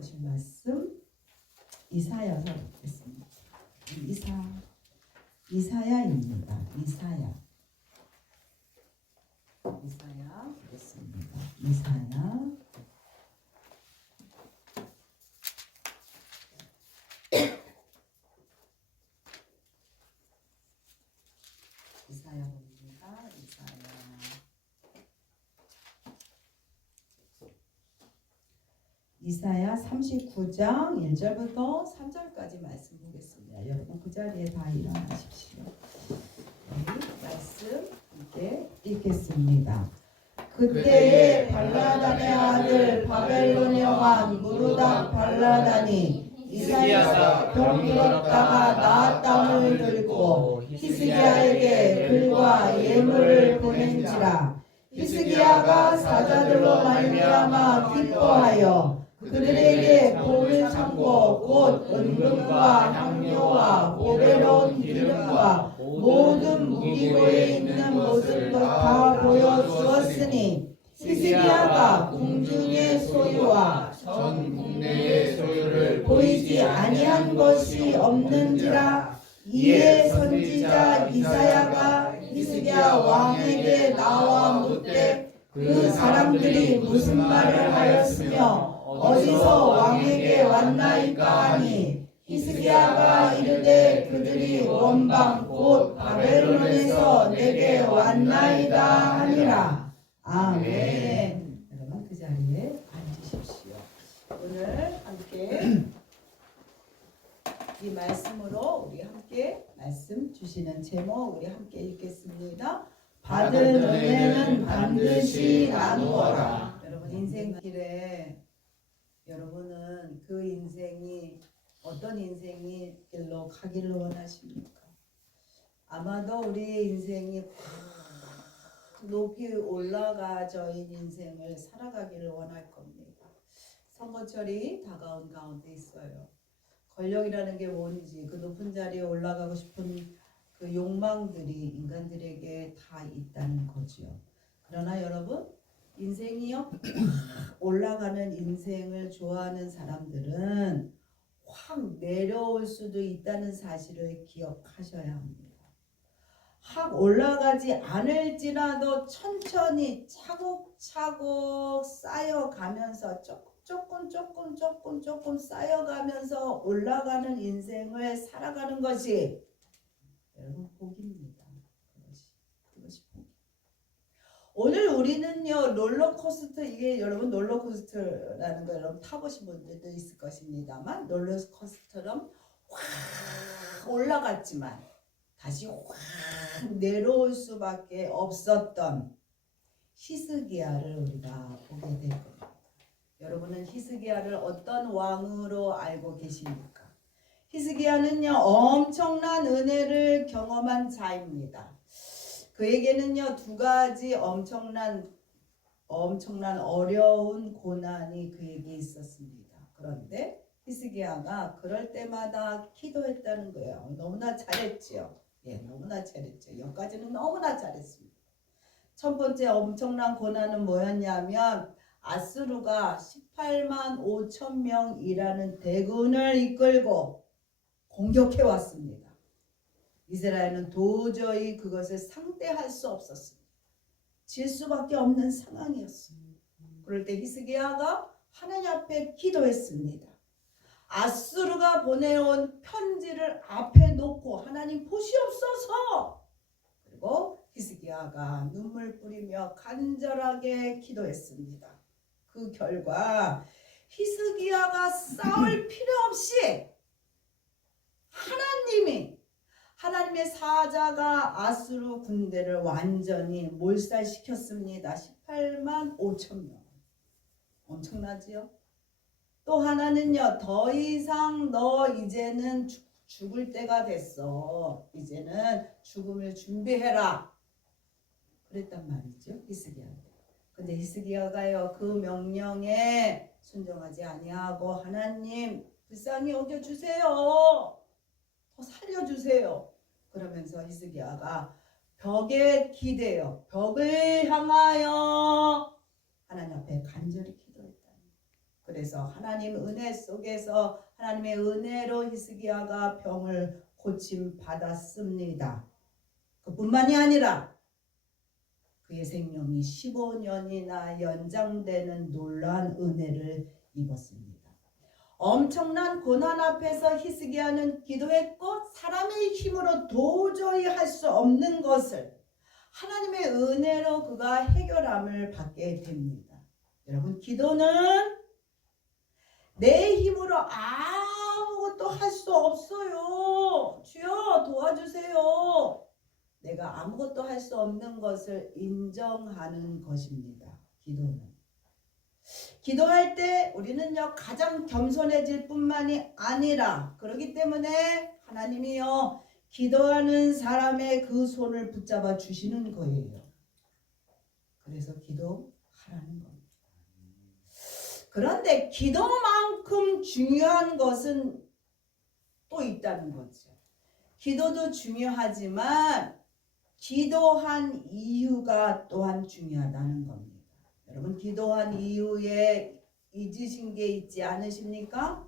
보실 말씀 이사야서 보겠습니다. 이사야입니다. 이사야 보겠습니다. 이사야 봅니다. 이사야 39장 1절부터 3절까지 말씀 보겠습니다. 여러분 그 자리에 다 일어나십시오. 말씀 함께 읽겠습니다. 그때에 발라단의 아들 바벨론의 왕 무르닥 발라단이 이사야가 병들었다가 나았다함을 들고 히스기야에게 글과 예물을 보낸지라. 히스기야가 사자들로 말미암아 기뻐하여 그들에게 복을 참고 곧 은금과 향료와 보배로운 기름과 모든 무기고에 있는 모습도 다 보여주었으니 히스기야가 궁중의 소유와 전 국내의 소유를 보이지 아니한 것이 없는지라. 이에 선지자 이사야가 히스기야 왕에게 나와 묻되 그 사람들이 무슨 말을 하였으며 어디서 왕에게 왔나이까 하니 히스기야가 이르되 그들이 원방 곧 바벨론에서 내게 왔나이다 하니라. 아멘. 여러분 그 자리에 앉으십시오. 오늘 함께 이 말씀으로 우리 함께 말씀 주시는 제목 우리 함께 읽겠습니다. 받은 은혜는 반드시 나누어라. 여러분 인생길에 여러분은 그 인생이 어떤 인생이 길로 가기를 원하십니까? 아마도 우리의 인생이 높이 올라가져인 인생을 살아가기를 원할 겁니다. 선거철이 다가온 가운데 있어요. 권력이라는 게 뭔지 그 높은 자리에 올라가고 싶은 그 욕망들이 인간들에게 다 있다는 거죠. 그러나 여러분 인생이요 올라가는 인생을 좋아하는 사람들은 확 내려올 수도 있다는 사실을 기억하셔야 합니다. 확 올라가지 않을지라도 천천히 차곡차곡 쌓여가면서 조금 쌓여가면서 올라가는 인생을 살아가는 것이 여러분 복입니다. 그것이 복. 오늘 우리는요 롤러코스터 이게 여러분 롤러코스터라는 거 여러분 타보신 분들도 있을 것입니다만 롤러코스터처럼 확 올라갔지만 다시 확 내려올 수밖에 없었던 히스기야를 우리가 보게 될 겁니다. 여러분은 히스기야를 어떤 왕으로 알고 계십니까? 히스기야는요 엄청난 은혜를 경험한 자입니다. 그에게는요 두 가지 엄청난 어려운 고난이 그에게 있었습니다. 그런데 히스기야가 그럴 때마다 기도했다는 거예요. 너무나 잘했지요. 너무나 잘했죠. 여기까지는 너무나 잘했습니다. 첫 번째 엄청난 고난은 뭐였냐면 아수르가 18만 5천 명이라는 대군을 이끌고 공격해 왔습니다. 이스라엘은 도저히 그것을 상대할 수 없었습니다. 질 수밖에 없는 상황이었습니다. 그럴 때 히스기야가 하나님 앞에 기도했습니다. 아수르가 보내온 편지를 앞에 놓고 하나님 보시옵소서. 그리고 히스기야가 눈물 뿌리며 간절하게 기도했습니다. 그 결과 히스기야가 싸울 필요 없이 하나님의 사자가 아수르 군대를 완전히 몰살시켰습니다. 18만 5천 명. 엄청나지요? 또 하나는요. 더 이상 너 이제는 죽을 때가 됐어. 이제는 죽음을 준비해라. 그랬단 말이죠. 히스기야한테. 근데 히스기야가요. 그 명령에 순종하지 아니하고 하나님 불쌍히 여겨주세요. 더 살려주세요. 그러면서 히스기야가 벽에 기대어 벽을 향하여 하나님 앞에 간절히 기도했다. 그래서 하나님 은혜 속에서 하나님의 은혜로 히스기야가 병을 고침 받았습니다. 그뿐만이 아니라 그의 생명이 15년이나 연장되는 놀라운 은혜를 입었습니다. 엄청난 고난 앞에서 히스기야는 기도했고 사람의 힘으로 도저히 할 수 없는 것을 하나님의 은혜로 그가 해결함을 받게 됩니다. 여러분, 기도는 내 힘으로 아무것도 할 수 없어요. 주여 도와주세요. 내가 아무것도 할 수 없는 것을 인정하는 것입니다. 기도는. 기도할 때 우리는요 가장 겸손해질 뿐만이 아니라 그렇기 때문에 하나님이요 기도하는 사람의 그 손을 붙잡아 주시는 거예요. 그래서 기도하라는 겁니다. 그런데 기도만큼 중요한 것은 또 있다는 거죠. 기도도 중요하지만 기도한 이유가 또한 중요하다는 겁니다. 여러분, 기도한 이유에 잊으신 게 있지 않으십니까?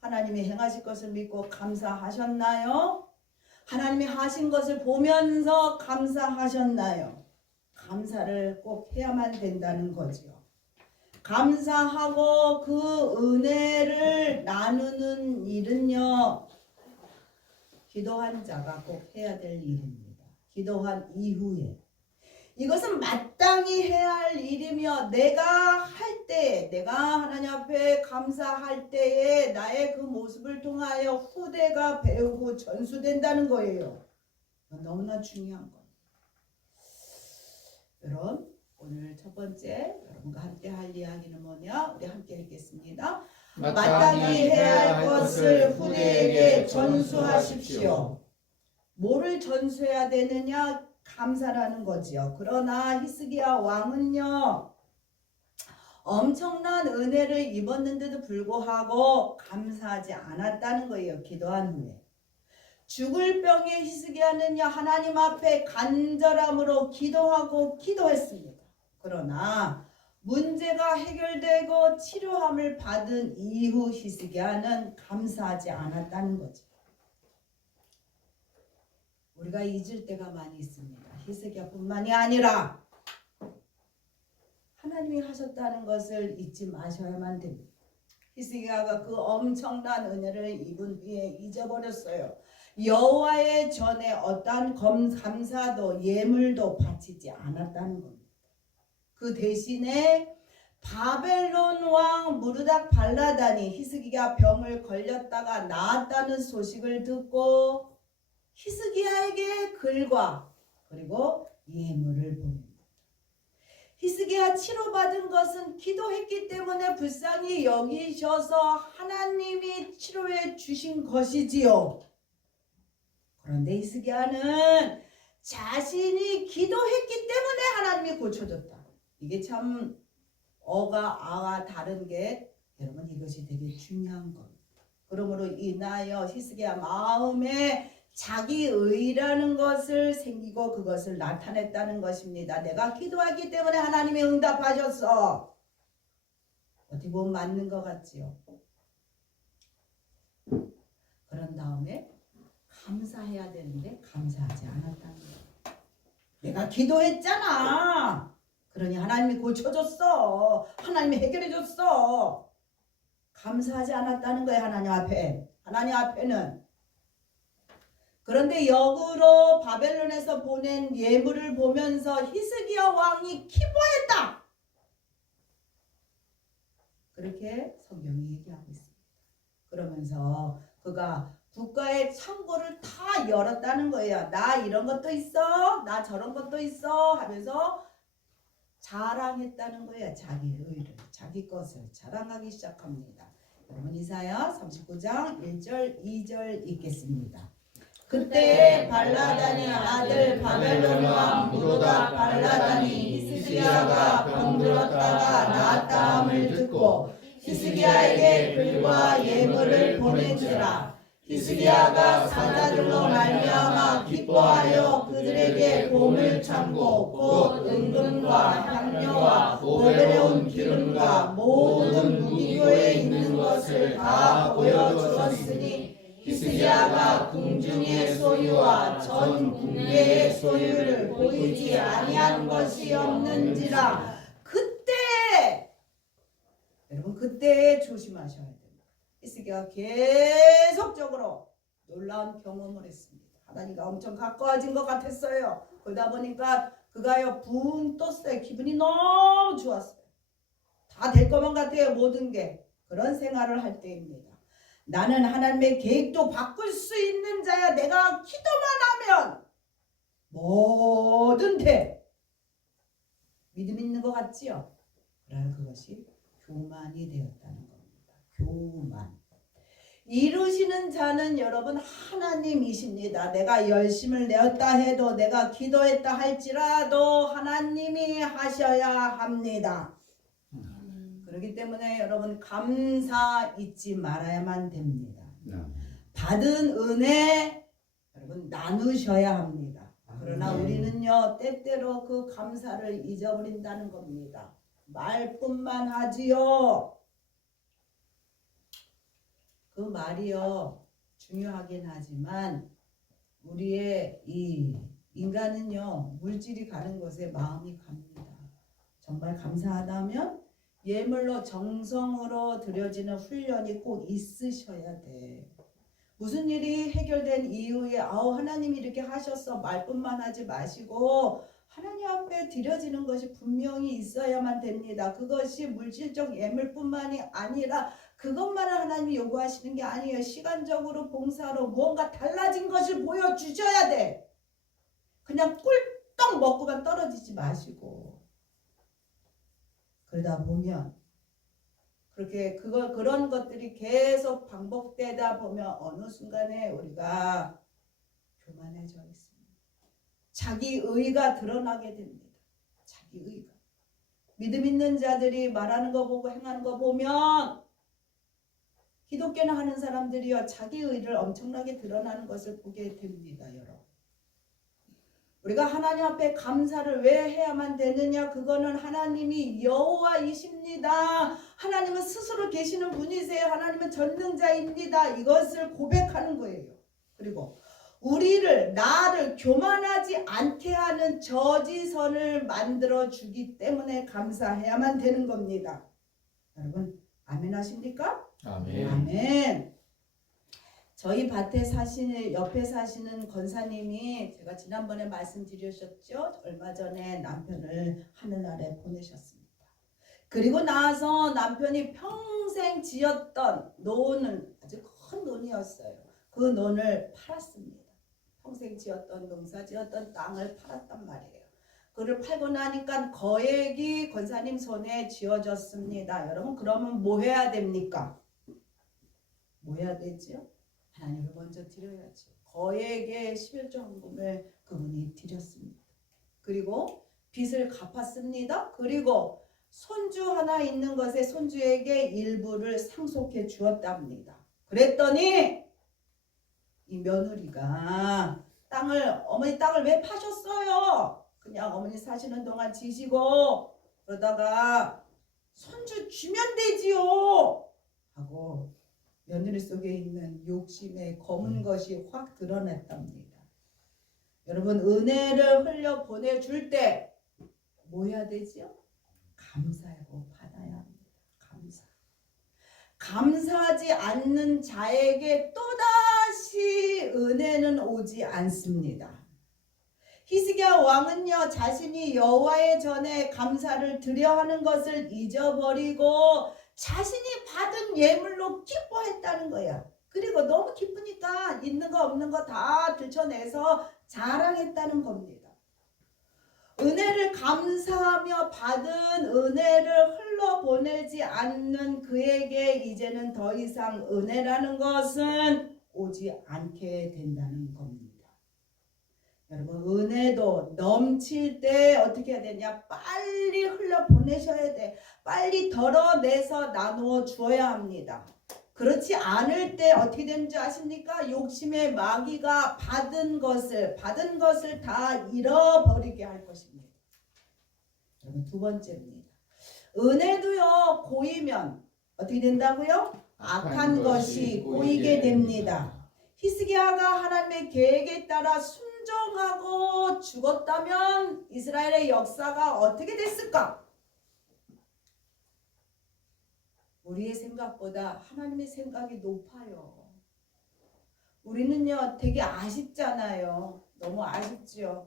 하나님이 행하실 것을 믿고 감사하셨나요? 하나님이 하신 것을 보면서 감사하셨나요? 감사를 꼭 해야만 된다는 거죠. 감사하고 그 은혜를 나누는 일은요, 기도한 자가 꼭 해야 될 일입니다. 기도한 이후에. 이것은 마땅히 해야 할 일이며 내가 할 때, 내가 하나님 앞에 감사할 때에 나의 그 모습을 통하여 후대가 배우고 전수된다는 거예요. 너무나 중요한 것. 여러분, 오늘 첫 번째 여러분과 함께 할 이야기는 뭐냐? 우리 함께 읽겠습니다. 마땅히 해야 할 것을 후대에게 전수하십시오. 뭐를 전수해야 되느냐? 감사라는 거지요. 그러나 히스기야 왕은요 엄청난 은혜를 입었는데도 불구하고 감사하지 않았다는 거예요. 기도한 후에. 죽을 병의 히스기야는요 하나님 앞에 간절함으로 기도하고 기도했습니다. 그러나 문제가 해결되고 치료함을 받은 이후 히스기야는 감사하지 않았다는 거죠. 우리가 잊을 때가 많이 있습니다. 히스기야뿐만이 아니라 하나님이 하셨다는 것을 잊지 마셔야만 됩니다. 히스기야가 그 엄청난 은혜를 입은 후에 잊어버렸어요. 여호와의 전에 어떠한 감사도 예물도 바치지 않았다는 겁니다. 그 대신에 바벨론 왕 무르닥 발라단이 히스기야 병을 걸렸다가 나았다는 소식을 듣고 히스기야에게 글과 그리고 예물을 보냅니다. 히스기야 치료받은 것은 기도했기 때문에 불쌍히 여기셔서 하나님이 치료해 주신 것이지요. 그런데 히스기야는 자신이 기도했기 때문에 하나님이 고쳐줬다. 이게 참 아가 다른 게 여러분 이것이 되게 중요한 겁니다. 그러므로 인하여 히스기야 마음에 자기의라는 것을 생기고 그것을 나타냈다는 것입니다. 내가 기도하기 때문에 하나님이 응답하셨어. 어떻게 보면 맞는 것 같지요. 그런 다음에 감사해야 되는데 감사하지 않았다는 거예요. 내가 기도했잖아. 그러니 하나님이 고쳐줬어. 하나님이 해결해줬어. 감사하지 않았다는 거예요. 하나님 앞에. 하나님 앞에는. 그런데 역으로 바벨론에서 보낸 예물을 보면서 히스기야 왕이 기뻐했다. 그렇게 성경이 얘기하고 있습니다. 그러면서 그가 국가의 창고를 다 열었다는 거예요. 나 이런 것도 있어. 나 저런 것도 있어. 하면서 자랑했다는 거예요. 자기 의를, 자기 것을 자랑하기 시작합니다. 여러분 이사야 39장 1절 2절 읽겠습니다. 그때 발라단의 아들 바벨론 왕 무로닥 발라단이 히스기야가 병들었다가 나았다함을 듣고 히스기야에게 글과 예물을 보낸지라. 히스기야가 사자들로 말미암아 기뻐하여 그들에게 봄을 참고 곧 은금과 향료와 오베레온 기름과 모든 무기고의 보여주었으니 히스기야가 궁중의 소유와 전 궁계의 소유를 보이지 아니한 것이 없는지라. 그때 여러분 그때 조심하셔야 됩니다. 히스기야가 계속적으로 놀라운 경험을 했습니다. 하나님과 엄청 가까워진 것 같았어요. 그러다 보니까 그가요 붕 떴어요. 기분이 너무 좋았어요. 다 될 것만 같아요. 모든 게. 그런 생활을 할 때입니다. 나는 하나님의 계획도 바꿀 수 있는 자야. 내가 기도만 하면 뭐든 돼. 믿음 있는 것 같지요? 그러나 그것이 교만이 되었다는 겁니다. 교만. 이루시는 자는 여러분 하나님이십니다. 내가 열심을 내었다 해도 내가 기도했다 할지라도 하나님이 하셔야 합니다. 그렇기 때문에 여러분 감사 잊지 말아야만 됩니다. 받은 은혜 여러분 나누셔야 합니다. 그러나 우리는요 때때로 그 감사를 잊어버린다는 겁니다. 말뿐만 하지요. 그 말이요 중요하긴 하지만 우리의 이 인간은요 물질이 가는 곳에 마음이 갑니다. 정말 감사하다면 예물로 정성으로 드려지는 훈련이 꼭 있으셔야 돼. 무슨 일이 해결된 이후에 하나님이 이렇게 하셨어 말뿐만 하지 마시고 하나님 앞에 드려지는 것이 분명히 있어야만 됩니다. 그것이 물질적 예물뿐만이 아니라 그것만을 하나님이 요구하시는 게 아니에요. 시간적으로 봉사로 무언가 달라진 것을 보여주셔야 돼. 그냥 꿀떡 먹고만 떨어지지 마시고 그러다 보면 그렇게 그런 것들이 계속 반복되다 보면 어느 순간에 우리가 교만해져 있습니다. 자기 의가 드러나게 됩니다. 자기 의가. 믿음 있는 자들이 말하는 거 보고 행하는 거 보면 기독교나 하는 사람들이요 자기 의를 엄청나게 드러나는 것을 보게 됩니다. 여러분. 우리가 하나님 앞에 감사를 왜 해야만 되느냐? 그거는 하나님이 여호와이십니다. 하나님은 스스로 계시는 분이세요. 하나님은 전능자입니다. 이것을 고백하는 거예요. 그리고 나를 교만하지 않게 하는 저지선을 만들어 주기 때문에 감사해야만 되는 겁니다. 여러분 아멘 하십니까? 아멘. 아멘. 저희 밭에 옆에 사시는 권사님이 제가 지난번에 말씀드렸었죠. 얼마 전에 남편을 하늘나라에 보내셨습니다. 그리고 나서 남편이 평생 지었던 논은 아주 큰 논이었어요. 그 논을 팔았습니다. 평생 지었던 농사 지었던 땅을 팔았단 말이에요. 그를 팔고 나니까 거액이 권사님 손에 쥐어졌습니다. 여러분 그러면 뭐 해야 됩니까? 뭐 해야 되지요? 하나님을 먼저 드려야죠. 거액의 11조 헌금을 그분이 드렸습니다. 그리고 빚을 갚았습니다. 그리고 손주 하나 있는 것에 손주에게 일부를 상속해 주었답니다. 그랬더니 이 며느리가 어머니 땅을 왜 파셨어요? 그냥 어머니 사시는 동안 지시고 그러다가 손주 주면 되지요 하고 며느리 속에 있는 욕심의 검은 것이 확 드러났답니다. 여러분 은혜를 흘려 보내줄 때 뭐 해야 되지요? 감사하고 받아야 합니다. 감사하지 않는 자에게 또다시 은혜는 오지 않습니다. 히스기야 왕은요 자신이 여호와의 전에 감사를 드려 하는 것을 잊어버리고 자신이 받은 예물로 기뻐했다는 거야. 그리고 너무 기쁘니까 있는 거 없는 거 다 들춰내서 자랑했다는 겁니다. 은혜를 감사하며 받은 은혜를 흘러보내지 않는 그에게 이제는 더 이상 은혜라는 것은 오지 않게 된다는 겁니다. 여러분 은혜도 넘칠 때 어떻게 해야 되냐? 빨리 흘러보내셔야 돼. 빨리 덜어내서 나누어 주어야 합니다. 그렇지 않을 때 어떻게 되는 줄 아십니까? 욕심의 마귀가 받은 것을 다 잃어버리게 할 것입니다. 여러분 두 번째입니다. 은혜도요 고이면 어떻게 된다고요? 악한 것이 꼬이게 됩니다. 히스기야가 하나님의 계획에 따라 순종하고 죽었다면 이스라엘의 역사가 어떻게 됐을까? 우리의 생각보다 하나님의 생각이 높아요. 우리는요 되게 아쉽잖아요. 너무 아쉽지요.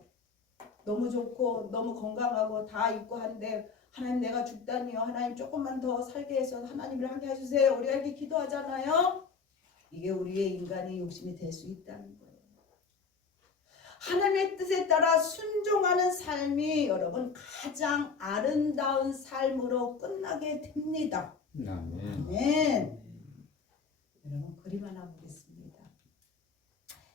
너무 좋고 너무 건강하고 다 있고 한데 하나님 내가 죽다니요. 하나님 조금만 더 살게 해서 하나님을 하게 해주세요. 우리가 이렇게 기도하잖아요. 이게 우리의 인간의 욕심이 될 수 있다는 거예요. 하나님의 뜻에 따라 순종하는 삶이 여러분 가장 아름다운 삶으로 끝나게 됩니다. 아멘. 여러분 그림 하나 보겠습니다.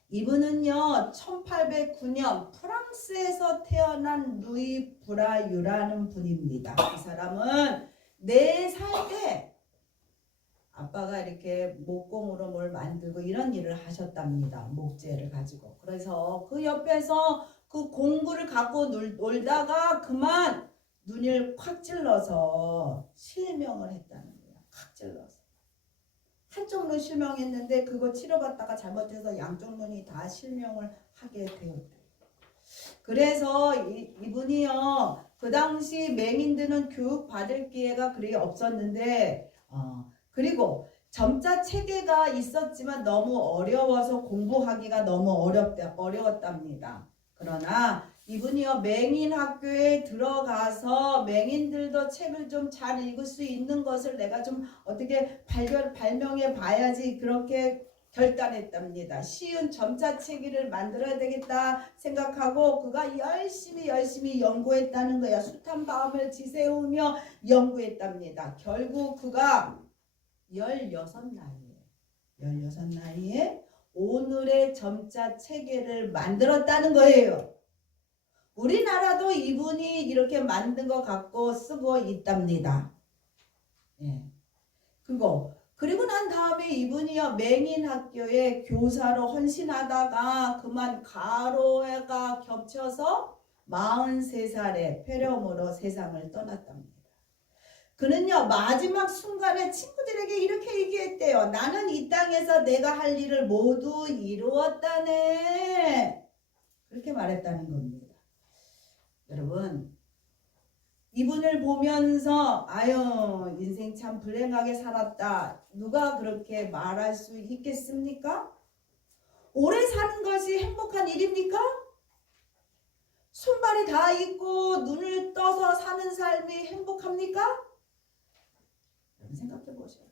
이분은요 1809년 프랑스에서 태어난 루이 브라유라는 분입니다. 이 사람은 4살 때 아빠가 이렇게 목공으로 뭘 만들고 이런 일을 하셨답니다. 목재를 가지고. 그래서 그 옆에서 그 공구를 갖고 놀다가 그만 눈을 콱 찔러서 실명을 했다는 거예요. 콱 찔러서. 한쪽 눈 실명했는데 그거 치료받다가 잘못해서 양쪽 눈이 다 실명을 하게 되었대요. 그래서 이분이요 그 당시 맹인들은 교육 받을 기회가 그리 없었는데 그리고 점자 체계가 있었지만 너무 어려워서 공부하기가 너무 어려웠답니다. 그러나 이분이요 맹인 학교에 들어가서 맹인들도 책을 좀 잘 읽을 수 있는 것을 내가 좀 어떻게 발명해 봐야지 그렇게 결단했답니다. 쉬운 점자 체계를 만들어야 되겠다 생각하고 그가 열심히 연구했다는 거야. 숱한 밤을 지새우며 연구했답니다. 결국 그가 16나이에 오늘의 점자 체계를 만들었다는 거예요. 우리나라도 이분이 이렇게 만든 거 갖고 쓰고 있답니다. 예. 그리고 난 다음에 이분이요 맹인 학교에 교사로 헌신하다가 그만 가로가 겹쳐서 43살에 폐렴으로 세상을 떠났답니다. 그는요 마지막 순간에 친구들에게 이렇게 얘기했대요. 나는 이 땅에서 내가 할 일을 모두 이루었다네. 그렇게 말했다는 겁니다. 여러분 이분을 보면서 아유 인생 참 불행하게 살았다. 누가 그렇게 말할 수 있겠습니까? 오래 사는 것이 행복한 일입니까? 손발이 다 있고 눈을 떠서 사는 삶이 행복합니까? 생각해 보셔요.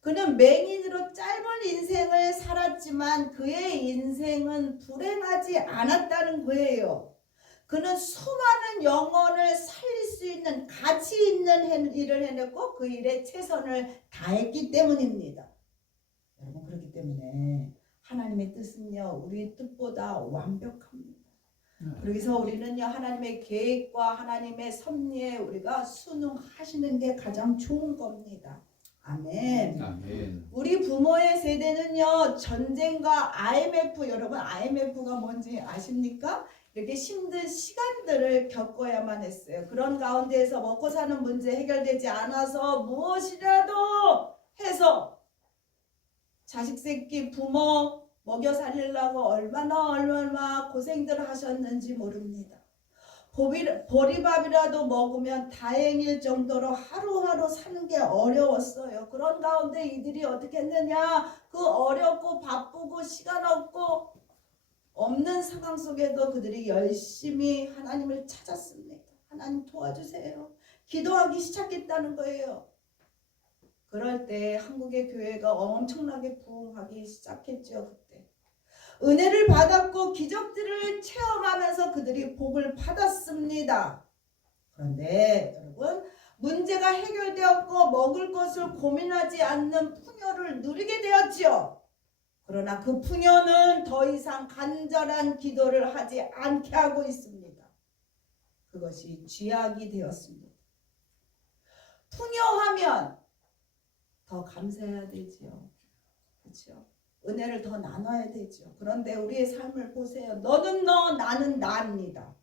그는 맹인으로 짧은 인생을 살았지만 그의 인생은 불행하지 않았다는 거예요. 그는 수많은 영혼을 살릴 수 있는 가치 있는 일을 해냈고 그 일에 최선을 다했기 때문입니다. 여러분 그렇기 때문에 하나님의 뜻은요 우리 뜻보다 완벽합니다. 그래서 우리는요 하나님의 계획과 하나님의 섭리에 우리가 순응하시는 게 가장 좋은 겁니다. 아멘. 아멘. 우리 부모의 세대는요 전쟁과 IMF, 여러분 IMF가 뭔지 아십니까? 이렇게 힘든 시간들을 겪어야만 했어요. 그런 가운데에서 먹고 사는 문제 해결되지 않아서 무엇이라도 해서 자식 새끼 부모 먹여 살리려고 얼마나 고생들을 하셨는지 모릅니다. 보리밥이라도 먹으면 다행일 정도로 하루하루 사는 게 어려웠어요. 그런 가운데 이들이 어떻게 했느냐? 그 어렵고 바쁘고 시간 없고 없는 상황 속에도 그들이 열심히 하나님을 찾았습니다. 하나님 도와주세요. 기도하기 시작했다는 거예요. 그럴 때 한국의 교회가 엄청나게 부흥하기 시작했죠. 그때 은혜를 받았고 기적들을 체험하면서 그들이 복을 받았습니다. 그런데 여러분 문제가 해결되었고 먹을 것을 고민하지 않는 풍요를 누리게 되었지요. 그러나 그 풍요는 더 이상 간절한 기도를 하지 않게 하고 있습니다. 그것이 쥐약이 되었습니다. 풍요하면 더 감사해야 되지요. 그렇죠? 은혜를 더 나눠야 되죠. 그런데 우리의 삶을 보세요. 너는 너, 나는 나입니다.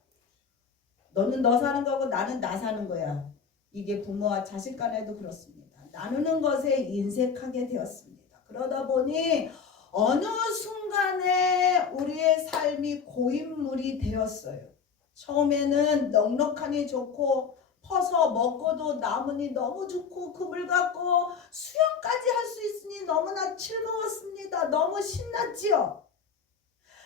너는 너 사는 거고 나는 나 사는 거야. 이게 부모와 자식 간에도 그렇습니다. 나누는 것에 인색하게 되었습니다. 그러다 보니 어느 순간에 우리의 삶이 고인물이 되었어요. 처음에는 넉넉하니 좋고 퍼서 먹고도 남으니 너무 좋고 그물 갖고 수영까지 할 수 있으니 너무나 즐거웠습니다. 너무 신났지요.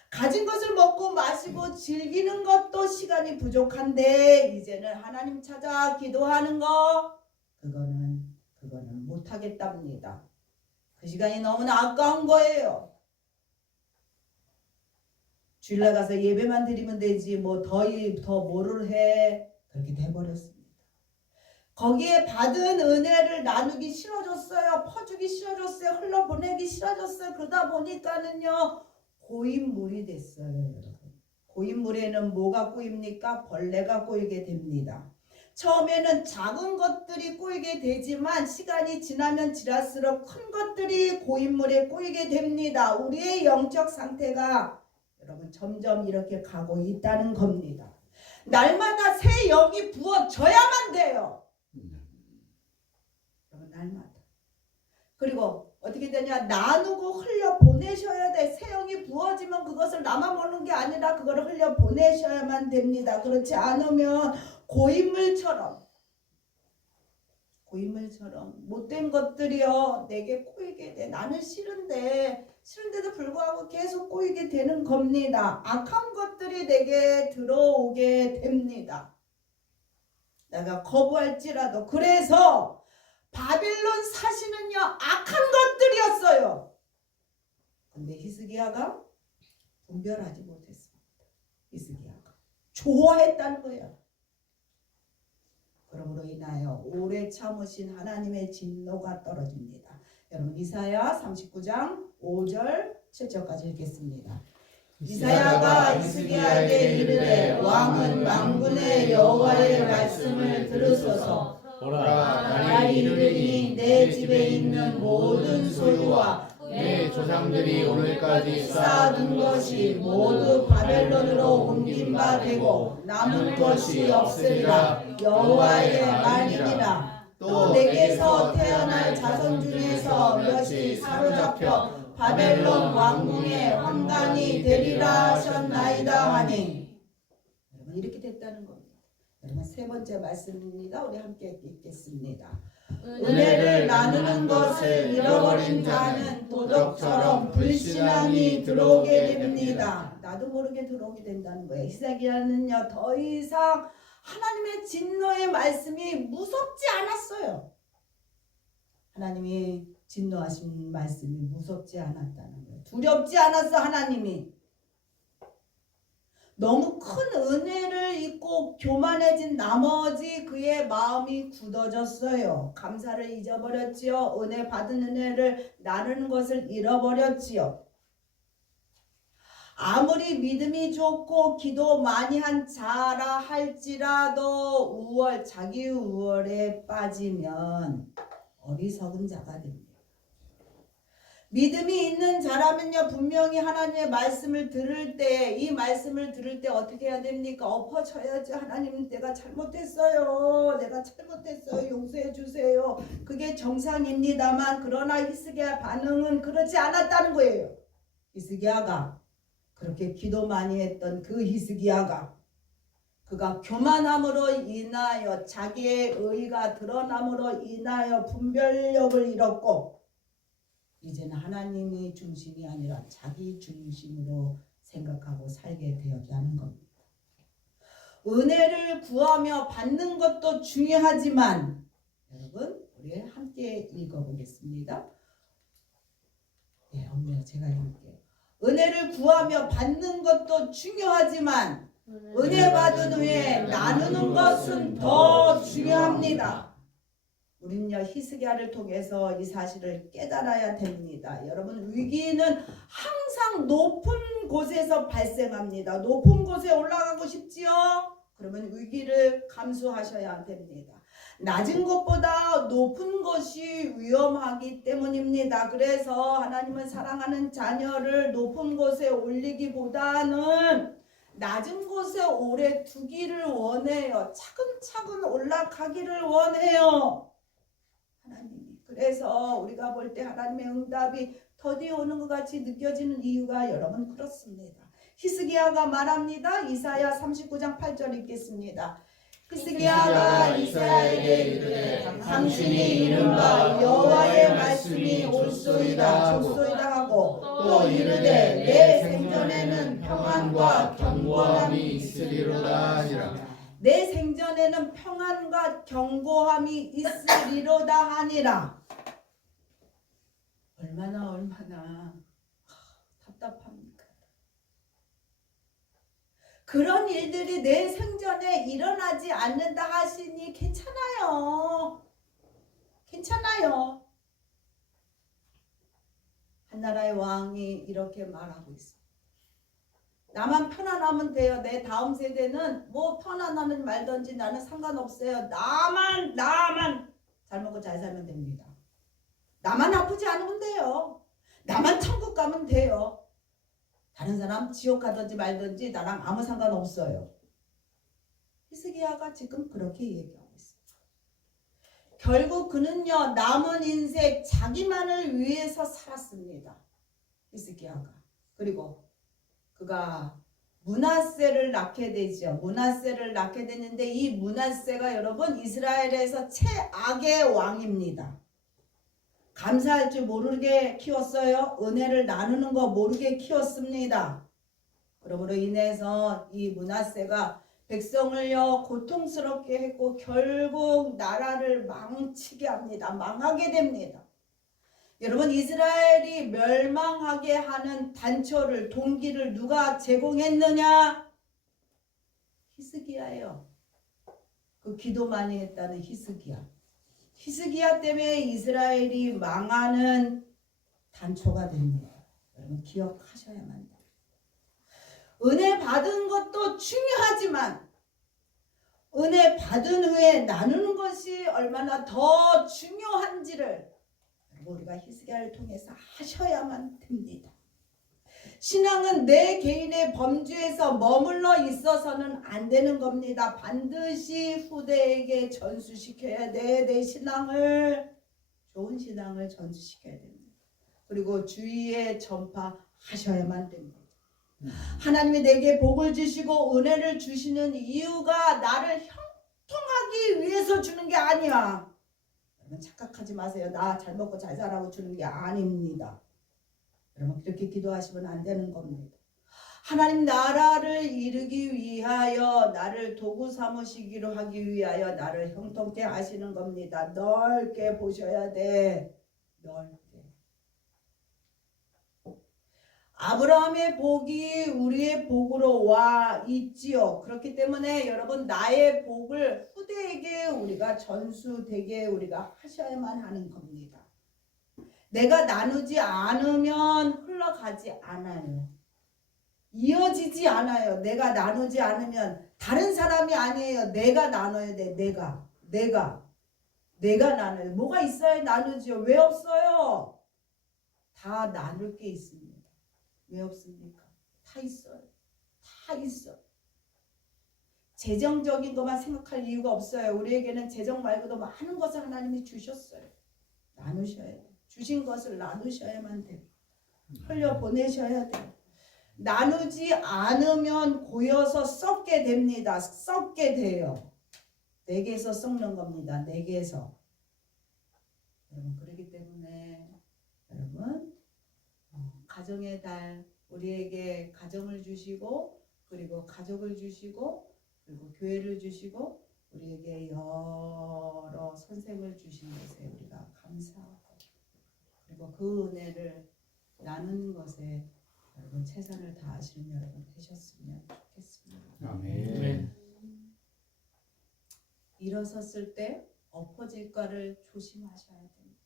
가진 것을 먹고 마시고 즐기는 것도 시간이 부족한데 이제는 하나님 찾아 기도하는 거 그거는 못하겠답니다. 그 시간이 너무나 아까운 거예요. 주일날 가서 예배만 드리면 되지 뭐 더 뭐를 해. 그렇게 돼버렸습니다. 거기에 받은 은혜를 나누기 싫어졌어요. 퍼주기 싫어졌어요. 흘러보내기 싫어졌어요. 그러다 보니까는요 고인물이 됐어요. 여러분. 고인물에는 뭐가 꼬입니까? 벌레가 꼬이게 됩니다. 처음에는 작은 것들이 꼬이게 되지만 시간이 지나면 지날수록 큰 것들이 고인물에 꼬이게 됩니다. 우리의 영적 상태가 여러분 점점 이렇게 가고 있다는 겁니다. 날마다 새 영이 부어져야만 돼요. 여러분 날마다. 그리고 어떻게 되냐? 나누고 흘려 보내셔야 돼. 새 영이 부어지면 그것을 남아 먹는 게 아니라 그거를 흘려 보내셔야만 됩니다. 그렇지 않으면 고인물처럼 못된 것들이요 내게 꼬이게 돼. 나는 싫은데도 불구하고 계속 꼬이게 되는 겁니다. 악한 것들이 내게 들어오게 됩니다. 내가 거부할지라도. 그래서 바빌론 사시는요 악한 것들이었어요. 근데 히스기야가 분별하지 못했습니다. 히스기야가 좋아했다는 거예요. 그러므로 인하여 오래 참으신 하나님의 진노가 떨어집니다. 여러분 이사야 39장 5절 7절까지 읽겠습니다. 이사야가 히스기야에게 이르되 왕은 만군의 여호와의 말씀을 들으소서. 보라, 날이 이르리니 내 집에 있는 모든 소유와 내 조상들이 오늘까지 쌓아둔 것이 모두 바벨론으로 옮긴 바 되고 남은 것이 없으리라. 여호와의 말이니라. 또 내게서 태어날 자손 중에서 몇이 사로잡혀 바벨론 왕궁의 환관이 되리라 하셨나이다 하니. 여러분 이렇게 됐다는 겁니다. 여러분 세 번째 말씀입니다. 우리 함께 읽겠습니다. 은혜를 나누는 것을 잃어버린 자는 도적처럼 불신앙이 들어오게 됩니다. 나도 모르게 들어오게 된다는 거예요. 히스기야는요 더 이상 하나님의 진노의 말씀이 무섭지 않았어요. 하나님이 진노하신 말씀이 무섭지 않았다는 거예요. 두렵지 않았어. 하나님이 너무 큰 은혜를 잊고 교만해진 나머지 그의 마음이 굳어졌어요. 감사를 잊어버렸지요. 은혜 받은 은혜를 나누는 것을 잃어버렸지요. 아무리 믿음이 좋고 기도 많이 한 자라 할지라도 자기 우월에 빠지면 어리석은 자가 됩니다. 믿음이 있는 자라면요 분명히 하나님의 말씀을 들을 때 이 말씀을 들을 때 어떻게 해야 됩니까? 엎어져야지. 하나님 내가 잘못했어요. 용서해 주세요. 그게 정상입니다만 그러나 히스기야 반응은 그렇지 않았다는 거예요. 히스기야가 그렇게 기도 많이 했던 그 히스기야가 그가 교만함으로 인하여 자기의 의가 드러남으로 인하여 분별력을 잃었고 이제는 하나님이 중심이 아니라 자기 중심으로 생각하고 살게 되었다는 겁니다. 은혜를 구하며 받는 것도 중요하지만 여러분 우리 함께 읽어보겠습니다. 제가 읽을게요. 은혜를 구하며 받는 것도 중요하지만 은혜 받은 후에 나누는 것은 더 중요합니다. 우리는요 히스기야를 통해서 이 사실을 깨달아야 됩니다. 여러분 위기는 항상 높은 곳에서 발생합니다. 높은 곳에 올라가고 싶지요? 그러면 위기를 감수하셔야 됩니다. 낮은 것보다 높은 것이 위험하기 때문입니다. 그래서 하나님은 사랑하는 자녀를 높은 곳에 올리기보다는 낮은 곳에 오래 두기를 원해요. 차근차근 올라가기를 원해요. 하나님이. 그래서 우리가 볼 때 하나님의 응답이 더디어 오는 것 같이 느껴지는 이유가 여러분 그렇습니다. 히스기야가 말합니다. 이사야 39장 8절 읽겠습니다. 히스기야가 이사야에게 이르되 당신이 이른바 여호와의 말씀이 옳소이다 좋소이다 하고 또 이르되 내 생전에는 평안과 경고함이 있으리로다 하니라. 내 생전에는 평안과 경고함이 있으리로다 하니라. 얼마나 답답합니까? 그런 일들이 내 생전에 일어나지 않는다 하시니 괜찮아요. 괜찮아요. 한나라의 왕이 이렇게 말하고 있어요. 나만 편안하면 돼요. 내 다음 세대는 뭐 편안하는 말든지 나는 상관없어요. 나만 잘 먹고 잘 살면 됩니다. 나만 아프지 않으면 돼요. 나만 천국 가면 돼요. 다른 사람 지옥 가든지 말든지 나랑 아무 상관없어요. 히스기야가 지금 그렇게 얘기하고 있어요. 결국 그는요 남은 인생 자기만을 위해서 살았습니다. 히스기야가. 그리고 그가 므낫세를 낳게 되죠. 므낫세를 낳게 됐는데 이 므낫세가 여러분 이스라엘에서 최악의 왕입니다. 감사할 줄 모르게 키웠어요. 은혜를 나누는 거 모르게 키웠습니다. 그러므로 인해서 이 므낫세가 백성을요 고통스럽게 했고 결국 나라를 망치게 합니다. 망하게 됩니다. 여러분 이스라엘이 멸망하게 하는 단초를 동기를 누가 제공했느냐? 히스기야예요. 그 기도 많이 했다는 히스기야. 히스기야 때문에 이스라엘이 망하는 단초가 됩니다. 여러분 기억하셔야만 돼요. 은혜 받은 것도 중요하지만 은혜 받은 후에 나누는 것이 얼마나 더 중요한지를 우리가 히스기야를 통해서 하셔야만 됩니다. 신앙은 내 개인의 범주에서 머물러 있어서는 안 되는 겁니다. 반드시 후대에게 전수시켜야 돼. 내 신앙을 좋은 신앙을 전수시켜야 됩니다. 그리고 주위에 전파하셔야만 됩니다. 하나님이 내게 복을 주시고 은혜를 주시는 이유가 나를 형통하기 위해서 주는 게 아니야. 여러분 착각하지 마세요. 나 잘 먹고 잘 살라고 주는 게 아닙니다. 여러분 그렇게 기도하시면 안 되는 겁니다. 하나님 나라를 이루기 위하여 나를 도구 삼으시기로 하기 위하여 나를 형통케 하시는 겁니다. 넓게 보셔야 돼. 넓게. 아브라함의 복이 우리의 복으로 와 있지요. 그렇기 때문에 여러분 나의 복을 후대에게 우리가 전수되게 우리가 하셔야만 하는 겁니다. 내가 나누지 않으면 흘러가지 않아요. 이어지지 않아요. 내가 나누지 않으면 다른 사람이 아니에요. 내가 나눠야 돼. 내가 나눠야 돼. 뭐가 있어야 나누지요? 왜 없어요? 다 나눌 게 있습니다. 왜 없습니까? 다 있어요. 다 있어. 재정적인 것만 생각할 이유가 없어요. 우리에게는 재정 말고도 많은 것을 하나님이 주셨어요. 나누셔야 돼요. 주신 것을 나누셔야만 돼요. 흘려보내셔야 돼요. 나누지 않으면 고여서 썩게 됩니다. 썩게 돼요. 내게서 썩는 겁니다. 내게서. 여러분 그렇기 때문에 여러분 가정의 달 우리에게 가정을 주시고 그리고 가족을 주시고 그리고 교회를 주시고 우리에게 여러 선생을 주신 것에 우리가 감사하고 그리고 그 은혜를 나누는 것에 여러분 최선을 다하시는 여러분 되셨으면 좋겠습니다. 아멘. 일어섰을 때 엎어질까를 조심하셔야 됩니다.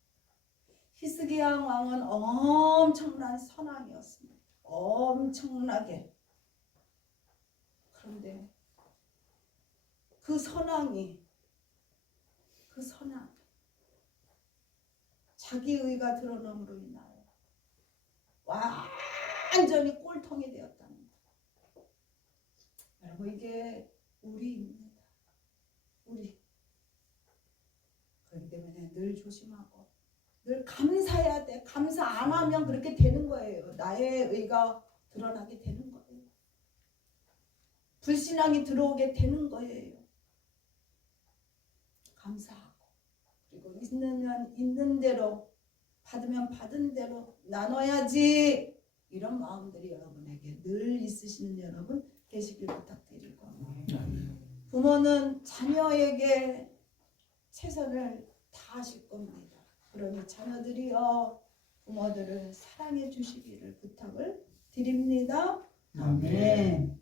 히스기야 왕은 엄청난 선왕이었습니다. 엄청나게. 그런데 그 선왕 자기의가 드러남으로 인하여 완전히 꼴통이 되었답니다. 여러분 이게 우리입니다. 우리. 그렇기 때문에 늘 조심하고 늘 감사해야 돼. 감사 안 하면 그렇게 되는 거예요. 나의 의가 드러나게 되는 거예요. 불신앙이 들어오게 되는 거예요. 감사하고 그리고 있으면 있는 대로 받으면 받은 대로 나눠야지. 이런 마음들이 여러분에게 늘 있으시는 여러분 계시길 부탁드리고 부모는 자녀에게 최선을 다하실 겁니다. 그러니 자녀들이여 부모들을 사랑해 주시기를 부탁을 드립니다. 아멘.